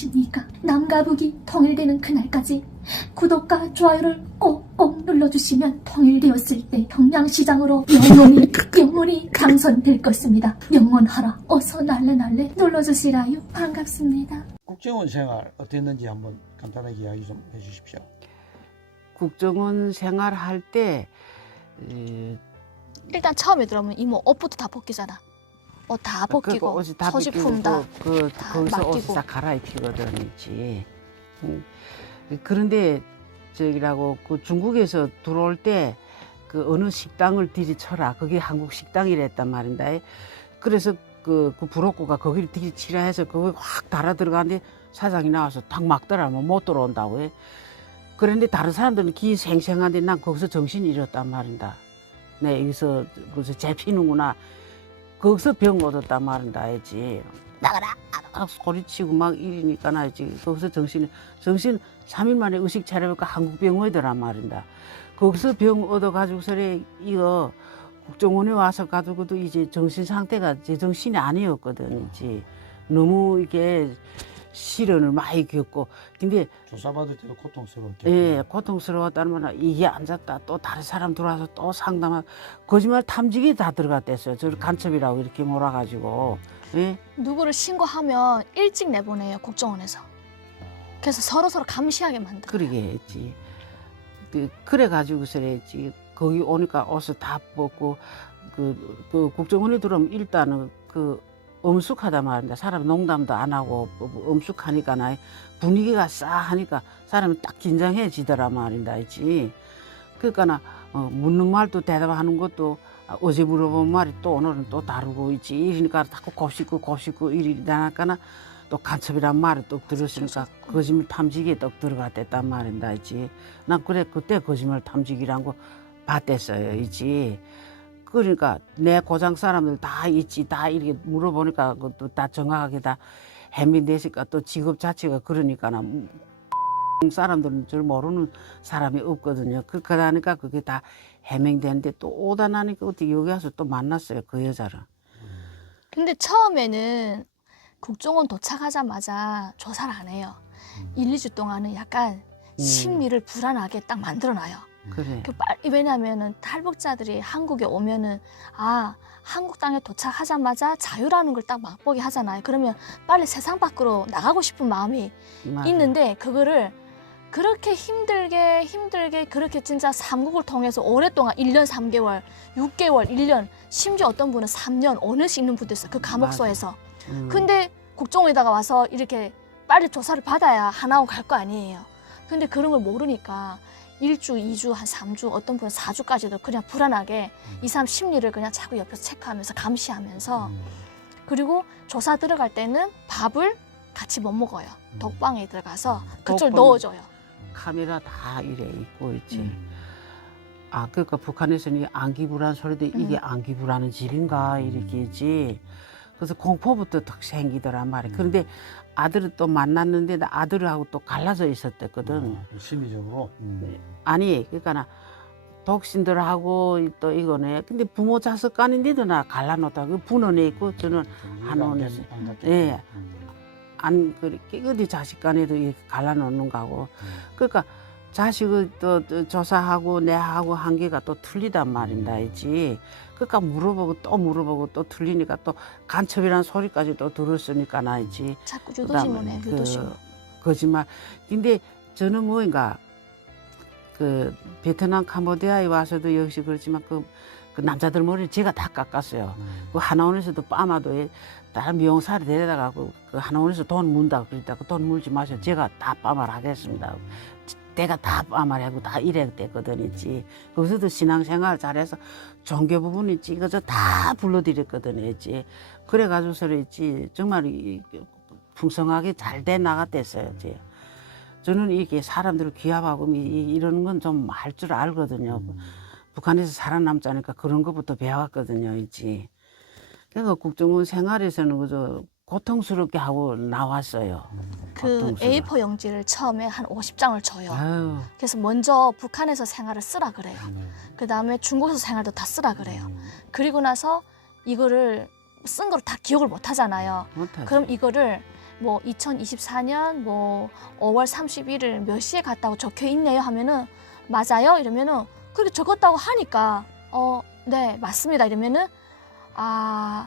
안녕하십니까. 남과 북이 통일되는 그날까지 구독과 좋아요를 꼭꼭 눌러주시면 통일되었을 때 평양시장으로 영원히 영원히 당선될 것입니다. 영원하라. 어서 날래 날래 눌러주시라요. 반갑습니다. 국정원 생활 어땠는지 한번 간단하게 이야기 좀 해주십시오. 국정원 생활할 때 에, 일단 처음에 들어오면 이모 옷부터 다 벗기잖아. 옷다그 벗기고 옷이 다 소지품 벗기고 다. 그, 그 다 거기서 옷을 맡기고. 다 갈아입히거든 있지. 음. 그런데 저기라고 그 중국에서 들어올 때 그 어느 식당을 들이쳐라. 그게 한국 식당이랬단 말인다. 그래서 그, 그 부록고가 거기를 들이치라 해서 거기 확 달아 들어가는데 사장이 나와서 탁 막더라면 못 들어온다고 해. 그런데 다른 사람들은 기 생생한데 난 거기서 정신이 잃었단 말인다. 내 여기서 그래서 잡히는구나. 거기서 병 얻었단 말인다 했지. 나가라! 아, 소리치고 막 이러니까 나지. 거기서 정신, 정신 3일 만에 의식 차려니까 한국병원이더란 말인다. 거기서 병 얻어가지고서래 이거 국정원에 와서 가지고도 이제 정신 상태가 제 정신이 아니었거든, 이제. 너무 이게 시련을 많이 겪고. 근데 조사받을 때도 고통스러웠죠. 예, 고통스러웠다는 말은 이게 앉았다 또 다른 사람 들어와서 또 상담하 거짓말 탐지기 다 들어갔댔어요. 저 간첩이라고 이렇게 몰아가지고 예, 누구를 신고하면 일찍 내보내요 국정원에서. 그래서 서로 서로 감시하게 만들어. 그러게 했지. 그, 그래 가지고서 했지. 거기 오니까 옷을 다 벗고 그, 그 국정원에 들어오면 일단은 그 엄숙하다 말인데 사람 농담도 안 하고 뭐 엄숙하니까 나 분위기가 싸하니까 사람이 딱 긴장해지더라 말인다 했지. 그러니까 나 어, 묻는 말도 대답하는 것도 아, 어제 물어본 말이 또 오늘은 또 다르고 있지 이러니까 자꾸 곱씹고 곱씹고 이러니까 또 간첩이란 말을 또 들었으니까 거짓말 탐지기에 또 들어갔댔단 말인다 했지. 난 그래 그때 거짓말 탐지기란 거 봤댔어요 있지. 그러니까 내 고장 사람들 다 있지 다 이렇게 물어보니까 그것도 다 정확하게 다 해민되니까 또 직업 자체가 그러니까 나 사람들은 절 모르는 사람이 없거든요. 그렇게 하니까 그게 다 해명되는데 또 오다 나니까 어떻게 여기 와서 또 만났어요 그 여자를. 근데 처음에는 국정원 도착하자마자 조사를 안 해요. 음. 1, 2주 동안은 약간 음. 심리를 불안하게 딱 만들어놔요. 그래. 그 빨- 왜냐하면은 탈북자들이 한국에 오면은 아 한국 땅에 도착하자마자 자유라는 걸 딱 맛보게 하잖아요. 그러면 빨리 세상 밖으로 나가고 싶은 마음이 맞아. 있는데 그거를 그렇게 힘들게 힘들게 그렇게 진짜 삼국을 통해서 오랫동안 1년 3개월, 6개월, 1년, 심지어 어떤 분은 3년, 5년씩 있는 분도 있어요. 그 감옥소에서. 음. 근데 국정원에다가 와서 이렇게 빨리 조사를 받아야 하나고 갈거 아니에요. 근데 그런 걸 모르니까 1주, 2주, 한 3주, 어떤 분은 4주까지도 그냥 불안하게 이 사람 심리를 그냥 자꾸 옆에서 체크하면서 감시하면서 음. 그리고 조사 들어갈 때는 밥을 같이 못 먹어요. 음. 독방에 들어가서 그쪽을. 넣어줘요. 카메라 다 이래 있고 있지. 음. 아 그러니까 북한에서는 이 안기부란 소리도 이게 음. 안기부라는 질인가 이렇게 있지. 그래서 공포부터 딱 생기더란 말이야. 그런데 아들을 또 만났는데 나 아들하고 또 갈라져 있었댔거든. 아, 심리적으로. 음. 아니 그러니까 나 독신들하고 또 이거네. 근데 부모 자식 간인데도 나 갈라놓다. 그 분원에 있고 저는 한원에서. 안 갔- 예. 음. 안 그렇게 어디 자식 간에도 이렇게 갈라놓는 거고. 음. 그러니까 자식을 또, 또 조사하고 내하고 한계가 또 틀리단 말인다 했지. 그러니까 물어보고 또 물어보고 또 틀리니까 또 간첩이란 소리까지 또 들었으니까 나있지. 자꾸 유도신문에 그다음에 유도신문. 거짓말. 근데 저는 뭐인가 그 베트남 캄보디아에 와서도 역시 그렇지만 그, 그 남자들 머리를 제가 다 깎았어요. 음. 그 하나원에서도 빠마도 해- 다른 미용사를 데려다가 그, 그 하나원에서 돈 문다 그랬다 그돈 물지 마셔 제가 다 빠마를 하겠습니다. 내가 다 빠마를 하고 다 이랬댔거든 있지. 거기서도 신앙생활 잘해서 종교 부분 있지 이거 저 다 불러드렸거든 했지. 그래가지고서 있지 정말 풍성하게 잘 돼 나갔댔어요. 이제. 저는 이게 사람들을 기합하고 이- 이- 이러는 건 좀 할 줄 알거든요. 음. 북한에서 살아남자니까 그런 것부터 배워왔거든요, 있지. 그러니까 국정원 생활에서는 그저 고통스럽게 하고 나왔어요. 그 고통스러워. A4 용지를 처음에 한 50장을 줘요. 아유, 그래서 먼저 북한에서 생활을 쓰라 그래요. 네. 그 다음에 중국에서 생활도 다 쓰라 그래요. 음. 그리고 나서 이거를 쓴 거를 다 기억을 못 하잖아요. 못하지. 그럼 이거를 뭐 2024년 뭐 5월 31일 몇 시에 갔다고 적혀 있네요 하면은 맞아요 이러면은 그렇게 적었다고 하니까 어 네 맞습니다 이러면은 아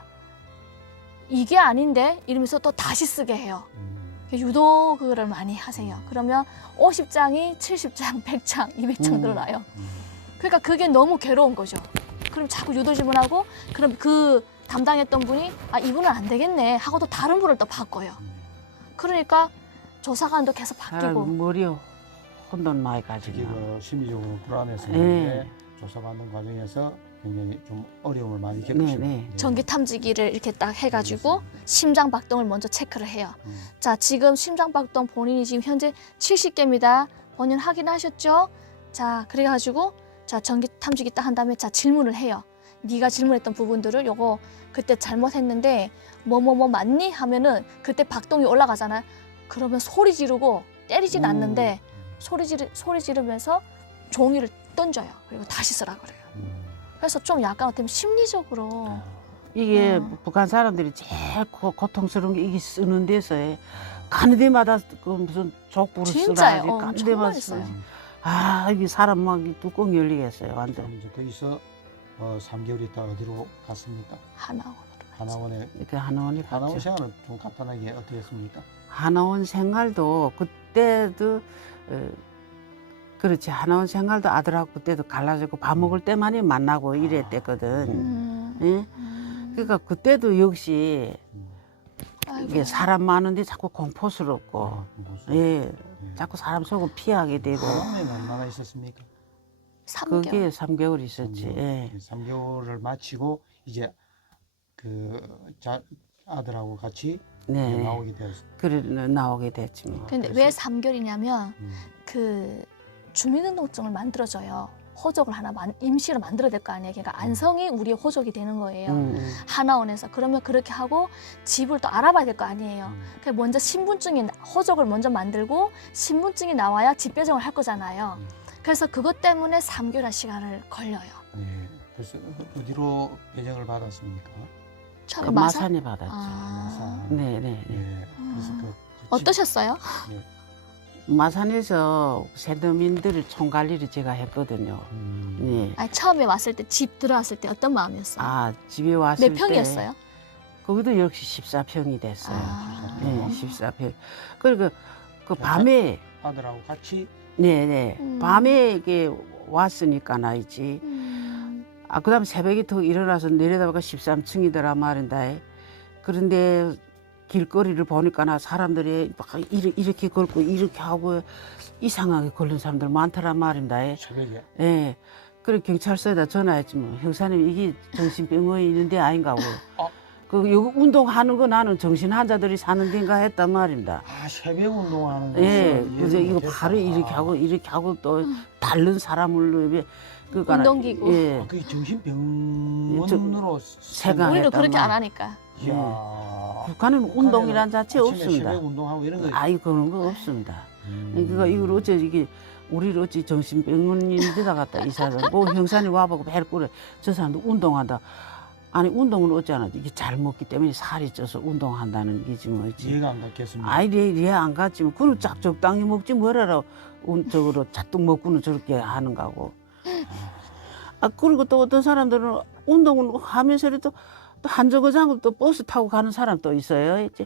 이게 아닌데 이러면서 또 다시 쓰게 해요. 음. 유도 그거를 많이 하세요. 그러면 50장이 70장, 100장, 200장 음. 늘어나요. 음. 그러니까 그게 너무 괴로운 거죠. 그럼 자꾸 유도 질문하고 그럼 그 담당했던 분이 아 이분은 안 되겠네 하고 또 다른 분을 또 바꿔요. 음. 그러니까 조사관도 계속 바뀌고 머리 혼돈 많이 가지고. 그 심리적으로 불안해서 네. 조사받는 과정에서 굉장히 좀 어려움을 많이 네, 겪으시고 네. 전기 탐지기를 이렇게 딱 해가지고 심장 박동을 먼저 체크를 해요. 음. 자 지금 심장 박동 본인이 지금 현재 70개입니다. 본인 확인하셨죠? 자 그래가지고 자 전기 탐지기 딱 한 다음에 자 질문을 해요. 네가 질문했던 부분들을 요거 그때 잘못했는데 뭐 뭐 뭐 맞니 하면은 그때 박동이 올라가잖아요. 그러면 소리 지르고 때리진 음. 않는데 소리 지르 소리 지르면서 종이를 던져요. 그리고 다시 쓰라 그래요. 음. 그래서 좀 약간 어떻게 보면 심리적으로 이게 음. 북한 사람들이 제일 고, 고통스러운 게 이게 쓰는 데서 가는 데마다 그 무슨 족부를 진짜요. 쓰라지 어, 가는 정말 데마다 있어요. 쓰지. 아 이게 사람 막 뚜껑 열리겠어요 완전. 이제 거기서 어, 3개월 있다 어디로 갔습니까? 하나원으로 하나원에 이렇게 하나원이 하나원 갔죠. 생활은 좀 간단하게 어떻게 했습니까? 하나원 생활도 그때도 어, 그렇지 하나원 생활도 아들하고 그때도 갈라지고 밥 먹을 때만이 만나고 이랬댔거든. 음. 예? 음. 그러니까 그때도 역시. 이게 사람 많은데 자꾸 공포스럽고 아, 예 네. 자꾸 사람 속을 피하게 되고 얼마나 있었습니까? 삼개월. 그게 3개월 있었지. 예. 3개월을 마치고 이제 그 자, 아들하고 같이 네. 나오게 되었어요. 그래 나오게 됐지 뭐. 근데 그래서- 왜 3개월이냐면 음. 그 주민등록증을 만들어줘요. 호적을 하나 만, 임시로 만들어야 될 거 아니에요. 그러니까 안성이 우리의 호적이 되는 거예요. 음, 음. 하나원에서 그러면 그렇게 하고 집을 또 알아봐야 될 거 아니에요. 음. 그래서 먼저 신분증이 나- 호적을 먼저 만들고 신분증이 나와야 집 배정을 할 거잖아요. 음. 그래서 그것 때문에 3개월 시간을 걸려요. 네. 그래서 어디로 배정을 받았습니까? 그 마산 마산이 받았죠. 아. 네, 네, 네. 네. 그래서 아. 그 어떠셨어요? 마산에서 세도민들 총관리를 제가 했거든요. 음. 네. 아니, 처음에 왔을 때 집 들어왔을 때 어떤 마음이었어요? 아 집에 왔을 몇 평이었어요? 때 거기도 역시 14평이 됐어요. 아. 네, 14평. 그리고 그 네, 밤에 아들하고 같이 네, 네. 음. 밤에 이게 왔으니까 나이지. 음. 아, 그다음 새벽에 더 일어나서 내려다보니까 13층이더라 말인다. 그런데 길거리를 보니까 나 사람들이 막 이렇게, 이렇게 걸고 이렇게 하고 이상하게 걸린 사람들 많더라 말인다. 새벽에 예. 그래 경찰서에다 전화했지 뭐 형사님 이게 정신병원이 있는데 아닌가 하고. 어. 그 여기 운동하는 거 나는 정신 환자들이 사는 데인가 했단 말입니다. 아 새벽 운동하는 거 예, 그래서 이거. 바로 이렇게 하고 이렇게 하고 또 음. 다른 사람을 그니까 운동기구. 예, 아, 그게 정신병원으로 세가 우리도 했단 그렇게 말. 안 하니까. 이야. 북한은 운동이란 자체 없습니다. 새벽 운동하고 이런 거. 아이 그런 거 없습니다. 음. 그러니까 이걸 어째 이게 우리를 어찌 정신병원인 데다 갖다 이 사람 뭐 형사님 와보고 벨 꾸래 저 사람도 운동한다. 아니 운동은 어쩌나 이게 잘 먹기 때문에 살이 쪄서 운동한다는 게지 뭐지. 이해가 안 갔겠습니다. 아이 리에 안 갔지만 그는 짝 적당히 먹지 뭐라라 운 저거로 자뚝 먹고는 저렇게 하는 거고. 아 그리고 또 어떤 사람들은 운동을 하면서라도 또 한저거장을 또 버스 타고 가는 사람 또 있어요. 이제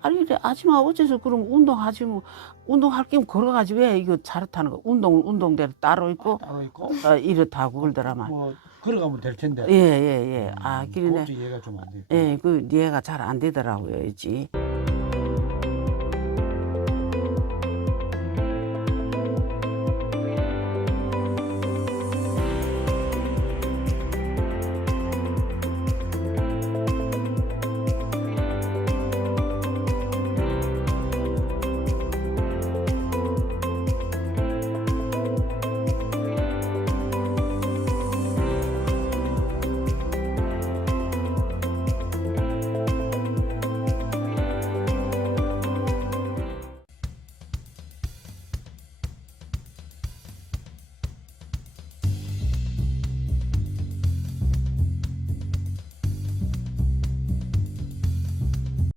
아니 이래 아줌마 어째서 그럼 운동하지 뭐 운동할 겸 걸어가지 왜 이거 차를 거 운동은 운동대로 따로 있고 따로 있고 어, 이렇다고 그러더라만. 뭐 걸어가면 될 텐데. 예예 예. 아 음. 그것도 이해가 좀 안 돼요. 예, 그 이해가 잘 안 되더라고요, 이지.